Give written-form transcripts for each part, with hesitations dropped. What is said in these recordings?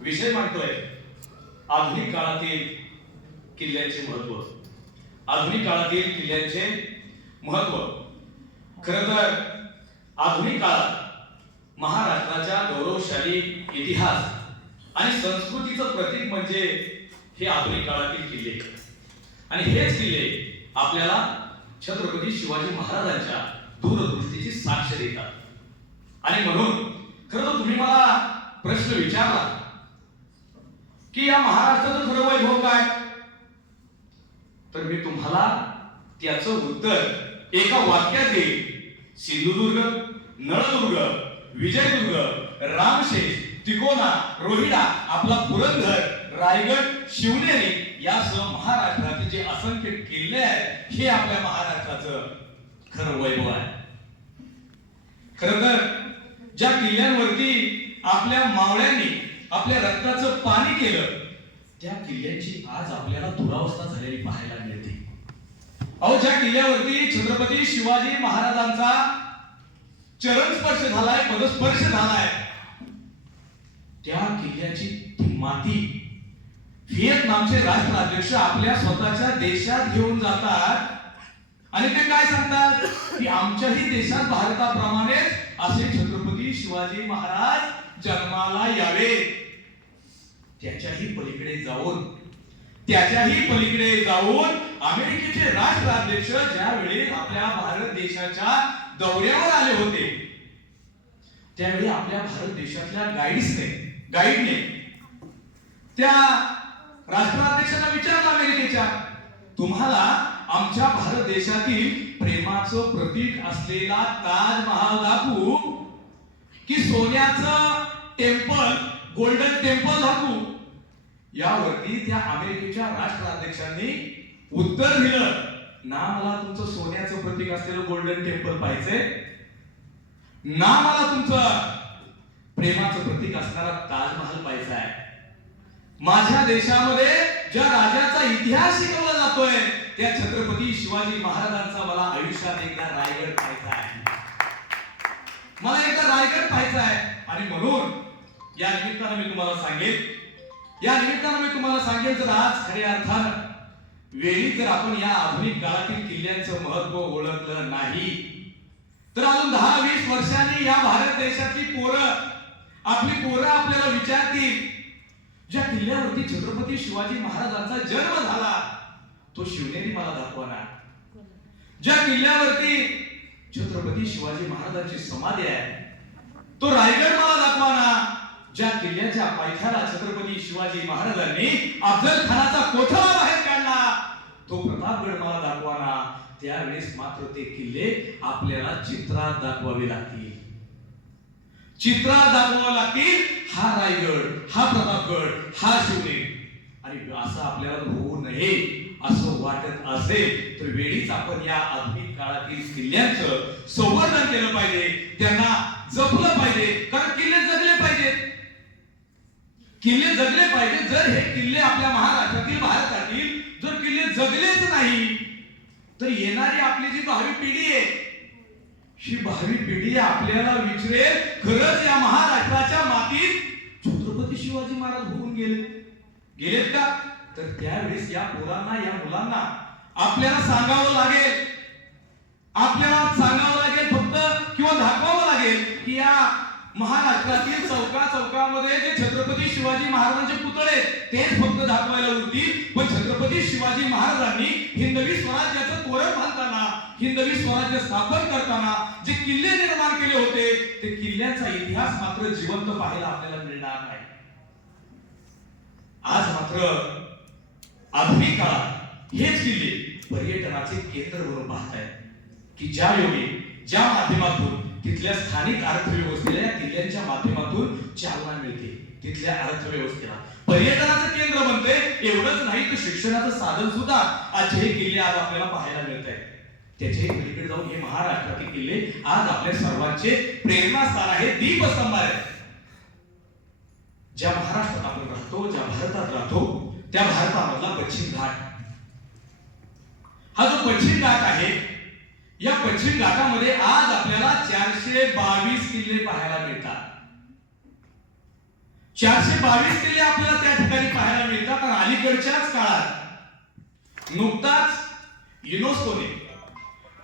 विषय मांडतोय आधुनिक काळातील किल्ल्यांचे महत्व. आधुनिक काळातील किल्ल्यांचे महत्व. खरं तर आधुनिक काळात महाराष्ट्राच्या गौरवशाली इतिहास आणि संस्कृतीचं प्रतीक म्हणजे हे आधुनिक काळातील किल्ले. आणि हेच किल्ले आपल्याला छत्रपती शिवाजी महाराजांच्या दूरदृष्टीची साक्ष देतात. आणि म्हणून खरं तर तुम्ही मला प्रश्न विचारला की या महाराष्ट्राचं खरं वैभव काय, तर मी तुम्हाला त्याचं उत्तर एका वाक्यात देईल. सिंधुदुर्ग, नळदुर्ग, विजयदुर्ग, रामशेष, तिकोना, रोहिडा, आपला पुरंदर, रायगड, शिवनेरी यासह महाराष्ट्राचे जे असंख्य किल्ले आहेत हे आपल्या महाराष्ट्राचं खरं वैभव आहे. खरं तर ज्या किल्ल्यांवरती आपल्या मावळ्यांनी आपल्या रक्ताचं पाणी केलं त्या किल्ल्यांची आज आपल्याला दुरावस्था झालेली पाहायला मिळते. अहो, ज्या किल्ल्यावरती छत्रपती शिवाजी महाराजांचा चरण स्पर्श झालाय, पदस्पर्श झालाय, त्या किल्ल्याची ती माती व्हिएतनामचे राष्ट्राध्यक्ष आपल्या स्वतःच्या देशात घेऊन जातात आणि ते काय सांगतात की आमच्याही देशात भारताप्रमाणे असे छत्रपती शिवाजी महाराज जन्माला यावे. त्याच्याही पलीकडे जाऊन अमेरिकेचे राष्ट्राध्यक्ष ज्यावेळी आपल्या भारत देशाच्या दौऱ्यावर आले होते त्यावेळी आपल्या भारत देशातल्या गाईडने त्या राष्ट्राध्यक्षांना विचारलं अमेरिकेच्या, तुम्हाला आमच्या भारत देशातील प्रेमाचं प्रतीक असलेला ताजमहाल दाखवू की सोन्याचं टेम्पल, गोल्डन टेम्पल दाखवू? यावरती त्या अमेरिकेच्या राष्ट्राध्यक्षांनी उत्तर दिलं, ना मला तुमचं सोन्याचं प्रतीक असलेलं गोल्डन टेम्पल पाहिजे, ना मला तुमचं प्रेमाचं प्रतीक असणारा ताजमहाल पाहिजे आहे. माझ्या देशामध्ये ज्या राजाचा इतिहास शिकवला जातोय त्या छत्रपती शिवाजी महाराजांचा मला आयुष्यात एकदा रायगड पाहायचा आहे, मला एकदा रायगड पाहायचा आहे. आणि म्हणून या निमित्तानं मी तुम्हाला सांगेल जर आज खऱ्या अर्थानं वेळी जर आपण या आधुनिक काळातील किल्ल्यांचं महत्व ओळखलं नाही तर अजून 10-20 वर्षांनी या भारत देशातली आपली पोरं आपल्याला विचारतील, ज्या किल्ल्यावरती छत्रपती शिवाजी महाराजांचा जन्म झाला तो शिवनेरी मला दाखवा ना, ज्या किल्ल्यावरती छत्रपती शिवाजी महाराजांची समाधी आहे तो रायगड मला दाखवा ना, ज्या किल्ल्याच्या पायथ्याला छत्रपती शिवाजी महाराजांनी अफजल खानाचा कोठा बाहेर काढला तो प्रतापगड मला दाखवा ना. त्यावेळेस मात्र ते किल्ले आपल्याला चित्रात दाखवावे लागतील, हा रायगड, हा प्रतापगड, हा शिवनेरी. आणि असं आपल्याला होऊ नये असं वाटत असेल तर वेळीच आपण या आधुनिक काळातील किल्ल्यांचं संवर्धन केलं पाहिजे, त्यांना जपलं पाहिजे. कारण किल्ले जगले पाहिजेत. जर हे किल्ले आपल्या महाराष्ट्रातील, भारतातील जर किल्ले जगलेच नाही तर येणारी आपली जी भावी पिढी आहे ही भावी पिढी आपल्याला विचारेल, खरंच या महाराष्ट्राच्या मातीत छत्रपती शिवाजी महाराज होऊन गेलेत का? तर त्यावेळेस या पोरांना, या मुलांना आपल्याला सांगावं लागेल फक्त, किंवा दाखवावं लागेल की या महाराष्ट्रातील चौकामध्ये जे छत्रपती शिवाजी महाराजांचे पुतळे तेच फक्त दाखवायला उरतील. पण छत्रपती शिवाजी महाराजांनी हिंदवी स्वराज्याचं तोरण बांधताना, हिंदवी स्वराज्य स्थापन करताना जे किल्ले निर्माण केले होते ते किल्ल्यांचा इतिहास मात्र जिवंत पाहायला आपल्याला मिळणार नाही. आज मात्र आधुनिक काळात हेच किल्ले पर्यटनाचे केंद्र म्हणून पाहत आहेत की ज्या माध्यमातून तिथल्या स्थानिक अर्थव्यवस्थेला या किल्ल्यांच्या माध्यमातून चालना मिळते. तिथल्या अर्थव्यवस्थेला पर्यटनाचं केंद्र बनते. एवढंच नाही तर शिक्षणाचं साधन सुद्धा आज हे किल्ले आज आपल्याला पाहायला मिळत आहेत. त्याच्याही पलीकडे जाऊन हे महाराष्ट्रातील किल्ले आज आपल्या सर्वांचे प्रेरणास्थान आहे, दीपस्तंभ आहे. ज्या महाराष्ट्रात आपण राहतो, ज्या भारतात राहतो त्या भारतामधला पश्चिम घाट, हा जो पश्चिम घाट आहे या पश्चिम घाटामध्ये आज आपल्याला 422 किल्ले पाहायला मिळतात. 422 किल्ले आपल्याला त्या ठिकाणी पाहायला मिळतात. आणि अलीकडच्याच काळात नुकताच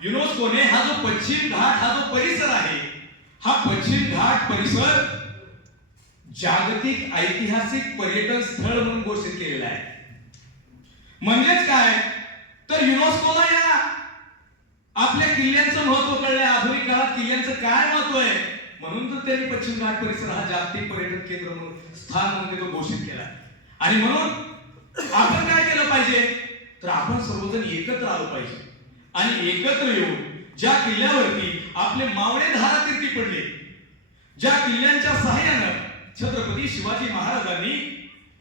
युनेस्कोने हा जो पश्चिम घाट हा जो परिसर आहे, हा पश्चिम घाट परिसर जागतिक ऐतिहासिक पर्यटन स्थळ म्हणून घोषित केलेला आहे. म्हणजेच काय, तर युनेस्कोला या आपल्या किल्ल्यांचं महत्व कळलंय. आधुनिक काळात किल्ल्यांचं काय महत्व आहे, म्हणून तर त्यांनी पश्चिम घाट परिसर हा जागतिक पर्यटन केंद्र म्हणून स्थान म्हणून तो घोषित केला. आणि म्हणून आपण काय केलं पाहिजे, तर आपण सर्वजण एकत्र आलो पाहिजे आणि एकत्र येऊन ज्या किल्ल्यावरती आपले मावळे धारातीर्थी पडले, ज्या किल्ल्यांच्या सहाय्यानं छत्रपती शिवाजी महाराजांनी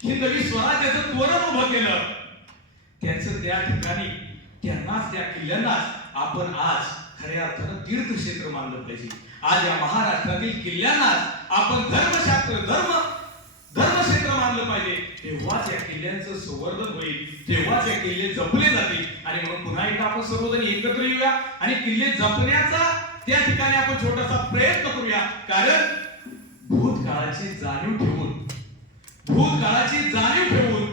हिंदवी स्वराज्याचं त्वरण उभं केलं, त्यांचं त्या ठिकाणी त्यांनाच त्या किल्ल्यांनाच आपण आज खऱ्या अर्थानं तीर्थक्षेत्र मानलं पाहिजे. आज या महाराष्ट्रातील किल्ल्यांनाच आपण धर्मक्षेत्र मानलं पाहिजे. तेव्हाच या किल्ल्यांचं संवर्धन होईल, तेव्हाच या किल्ले जपले जातील. आणि म्हणून पुन्हा एकदा आपण सर्वजण एकत्र येऊया आणि किल्ले जपण्याचा त्या ठिकाणी आपण छोटासा प्रयत्न करूया. कारण भूतकाळाची जाणीव ठेवून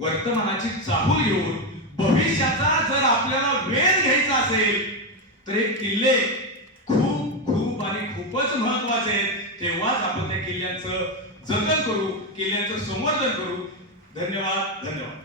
वर्तमानाची चाहूल घेऊन भविष्याचा जर आपल्याला वेध घ्यायचा असेल, तर हे किल्ले खूप आणि खूपच महत्वाचे आहेत. तेव्हाच आपण त्या किल्ल्यांचं जतन करू, किल्ल्यांचं संवर्धन करू. धन्यवाद.